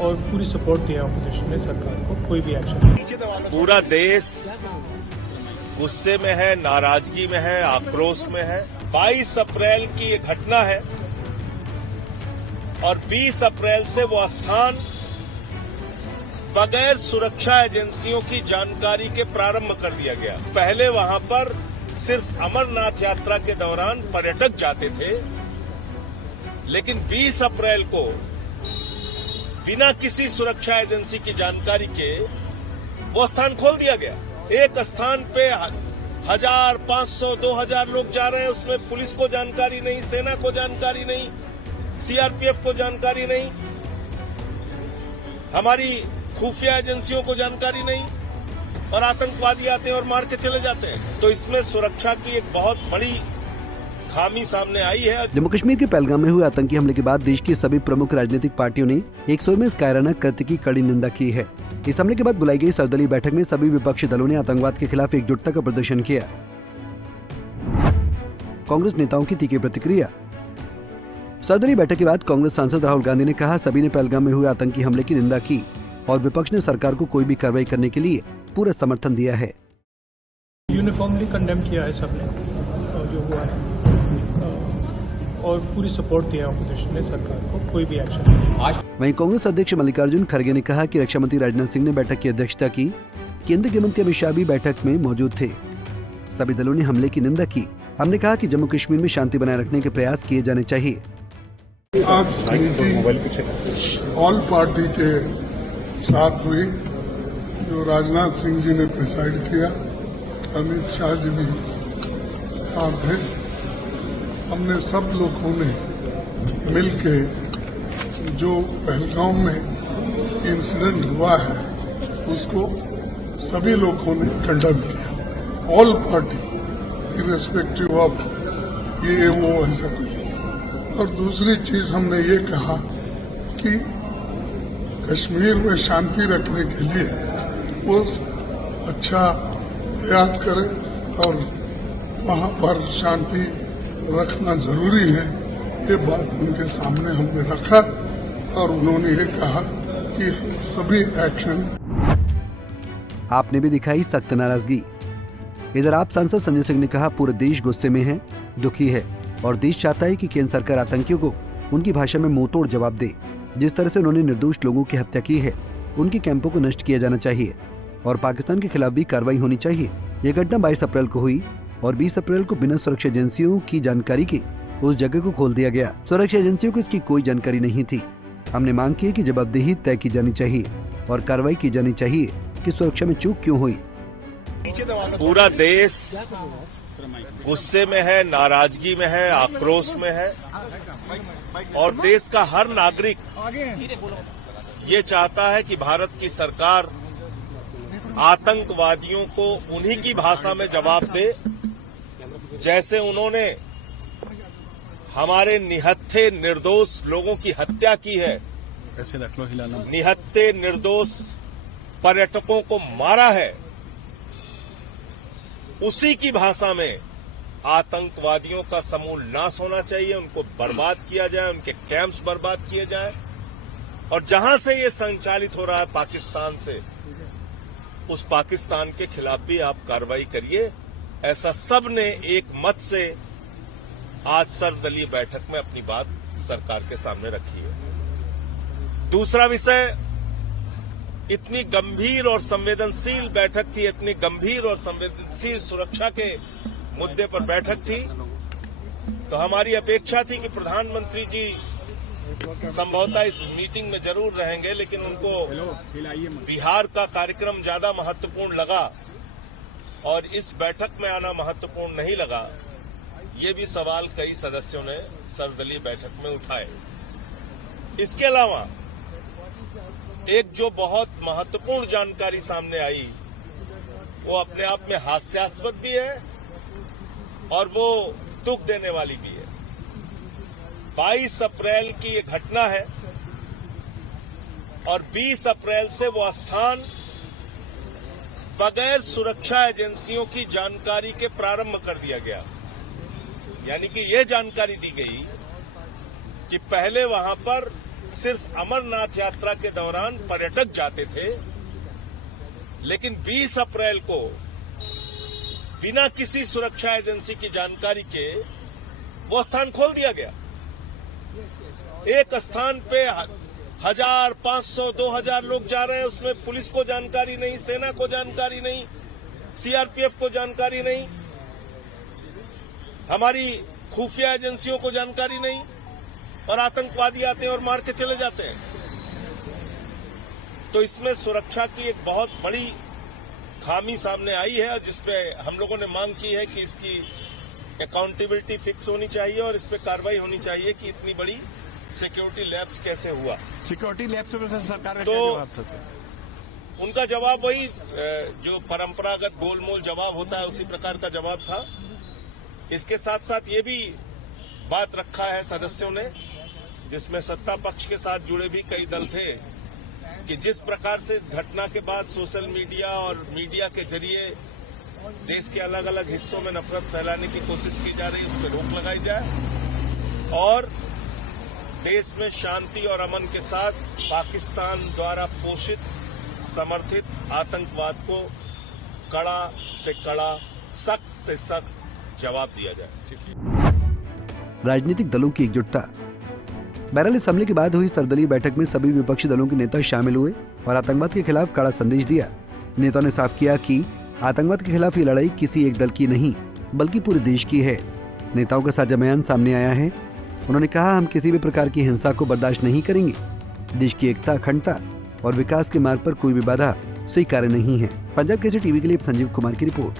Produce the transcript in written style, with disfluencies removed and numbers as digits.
और पूरी सपोर्ट दिया अपोजिशन ने सरकार को, कोई भी एक्शन। पूरा देश गुस्से में है, नाराजगी में है, आक्रोश में है। 22 अप्रैल की ये घटना है और 20 अप्रैल से वो स्थान बगैर सुरक्षा एजेंसियों की जानकारी के प्रारंभ कर दिया गया। पहले वहां पर सिर्फ अमरनाथ यात्रा के दौरान पर्यटक जाते थे, लेकिन 20 अप्रैल को बिना किसी सुरक्षा एजेंसी की जानकारी के वो स्थान खोल दिया गया। एक स्थान पे 1000, 500, 2000 लोग जा रहे हैं, उसमें पुलिस को जानकारी नहीं, सेना को जानकारी नहीं, सीआरपीएफ को जानकारी नहीं, हमारी खुफिया एजेंसियों को जानकारी नहीं, और आतंकवादी आते हैं और मार के चले जाते हैं। तो इसमें सुरक्षा की एक बहुत बड़ी खामी सामने आई है। जम्मू कश्मीर के पहलगाम में हुए आतंकी हमले के बाद देश की सभी प्रमुख राजनीतिक पार्टियों ने 100 में इस कायराना कृत्य की कड़ी निंदा की है। इस हमले के बाद बुलाई गई सर्वदलीय बैठक में सभी विपक्षी दलों ने आतंकवाद के खिलाफ एकजुटता का प्रदर्शन किया। कांग्रेस नेताओं की तीखी प्रतिक्रिया। सर्वदलीय बैठक के बाद कांग्रेस सांसद राहुल गांधी ने कहा, सभी ने पहलगाम में हुए आतंकी हमले की निंदा की और विपक्ष ने सरकार को कोई भी कार्रवाई करने के लिए पूरा समर्थन दिया है। यूनिफॉर्मली कंडेम किया है सबने जो हुआ है, और पूरी सपोर्ट दिया अपोजिशन ने सरकार को, कोई भी एक्शन। वहीं कांग्रेस अध्यक्ष मल्लिकार्जुन खड़गे ने कहा कि रक्षा मंत्री राजनाथ सिंह ने बैठक की अध्यक्षता की। केंद्रीय गृह मंत्री अमित शाह भी बैठक में मौजूद थे। सभी दलों ने हमले की निंदा की। हमने कहा कि जम्मू कश्मीर में शांति बनाए रखने के प्रयास किए जाने चाहिए। आज मीटिंग ऑल पार्टी के साथ हुई, जो राजनाथ सिंह जी ने प्रिसाइड किया, अमित शाह जी भी यहाँ थे। हमने सब लोगों ने मिलके जो पहलगाम में इंसिडेंट हुआ है उसको सभी लोगों ने कंडेम किया, ऑल पार्टी, इर्रेस्पेक्टिव ऑफ ये वो ऐसा कुछ। और दूसरी चीज हमने ये कहा कि कश्मीर में शांति रखने के लिए वो अच्छा प्रयास करे और वहाँ पर शांति रखना जरूरी है। ये बात उनके सामने हमने रखा और उन्होंने ये कहा कि सभी एक्शन। आपने भी दिखाई सख्त नाराजगी। इधर आप सांसद संजय सिंह ने कहा, पूरे देश गुस्से में है, दुखी है और देश चाहता है कि केंद्र सरकार आतंकियों को उनकी भाषा में मुंहतोड़ जवाब दे। जिस तरह से उन्होंने निर्दोष लोगों की हत्या की है, उनके कैंपों को नष्ट किया जाना चाहिए और पाकिस्तान के खिलाफ भी कार्रवाई होनी चाहिए। ये घटना 22 अप्रैल को हुई और 20 अप्रैल को बिना सुरक्षा एजेंसियों की जानकारी के उस जगह को खोल दिया गया। सुरक्षा एजेंसियों को इसकी कोई जानकारी नहीं थी। हमने मांग की कि जवाबदेही तय की जानी चाहिए और कार्रवाई की जानी चाहिए कि सुरक्षा में चूक क्यों हुई। पूरा देश गुस्से में है, नाराजगी में है, आक्रोश में है, और देश का हर नागरिक ये चाहता है कि भारत की सरकार आतंकवादियों को उन्हीं की भाषा में जवाब दे, जैसे उन्होंने हमारे निहत्थे निर्दोष लोगों की हत्या की है, निहत्थे निर्दोष पर्यटकों को मारा है, उसी की भाषा में आतंकवादियों का समूल नाश होना चाहिए, उनको बर्बाद किया जाए, उनके कैंप्स बर्बाद किए जाए, और जहां से ये संचालित हो रहा है पाकिस्तान से, उस पाकिस्तान के खिलाफ भी आप कार्रवाई करिए। ऐसा सब ने एक मत से आज सर्वदलीय बैठक में अपनी बात सरकार के सामने रखी है। दूसरा विषय, इतनी गंभीर और संवेदनशील बैठक थी, इतनी गंभीर और संवेदनशील सुरक्षा के मुद्दे पर बैठक थी, तो हमारी अपेक्षा थी कि प्रधानमंत्री जी संभवतः इस मीटिंग में जरूर रहेंगे, लेकिन उनको बिहार का कार्यक्रम ज्यादा महत्वपूर्ण लगा और इस बैठक में आना महत्वपूर्ण नहीं लगा। ये भी सवाल कई सदस्यों ने सर्वदलीय बैठक में उठाए। इसके अलावा एक जो बहुत महत्वपूर्ण जानकारी सामने आई, वो अपने आप में हास्यास्पद भी है और वो दुख देने वाली भी है। 22 अप्रैल की ये घटना है और 20 अप्रैल से वो स्थान बगैर सुरक्षा एजेंसियों की जानकारी के प्रारंभ कर दिया गया। यानी कि ये जानकारी दी गई कि पहले वहां पर सिर्फ अमरनाथ यात्रा के दौरान पर्यटक जाते थे, लेकिन 20 अप्रैल को बिना किसी सुरक्षा एजेंसी की जानकारी के वो स्थान खोल दिया गया। एक स्थान पे 1000, 500, 2000 लोग जा रहे हैं, उसमें पुलिस को जानकारी नहीं, सेना को जानकारी नहीं, सीआरपीएफ को जानकारी नहीं, हमारी खुफिया एजेंसियों को जानकारी नहीं, और आतंकवादी आते हैं और मार के चले जाते हैं। तो इसमें सुरक्षा की एक बहुत बड़ी खामी सामने आई है, जिसपे हम लोगों ने मांग की है कि इसकी अकाउंटेबिलिटी फिक्स होनी चाहिए और इस पे कार्रवाई होनी चाहिए कि इतनी बड़ी सिक्योरिटी लैप्स कैसे हुआ। सिक्योरिटी लैप्स में सरकार का तो क्या जवाब था? उनका जवाब वही जो परंपरागत गोलमोल जवाब होता है उसी प्रकार का जवाब था। इसके साथ साथ ये भी बात रखा है सदस्यों ने, जिसमें सत्ता पक्ष के साथ जुड़े भी कई दल थे, कि जिस प्रकार से इस घटना के बाद सोशल मीडिया और मीडिया के जरिए देश के अलग अलग हिस्सों में नफरत फैलाने की कोशिश की जा रही है, उस पर रोक लगाई जाए और देश में शांति और अमन के साथ पाकिस्तान द्वारा पोषित समर्थित आतंकवाद को कड़ा से कड़ा, सख्त से सख्त जवाब दिया जाए। राजनीतिक दलों की एकजुटता। बहरहाल इस हमले के बाद हुई सर्वदलीय बैठक में सभी विपक्षी दलों के नेता शामिल हुए और आतंकवाद के खिलाफ कड़ा संदेश दिया। नेताओं ने साफ किया कि आतंकवाद के खिलाफ ये लड़ाई किसी एक दल की नहीं बल्कि पूरे देश की है। नेताओं का साझा बयान सामने आया है। उन्होंने कहा, हम किसी भी प्रकार की हिंसा को बर्दाश्त नहीं करेंगे। देश की एकता, अखंडता और विकास के मार्ग पर कोई भी बाधा स्वीकार्य नहीं है। पंजाब केसरी टीवी के लिए संजीव कुमार की रिपोर्ट।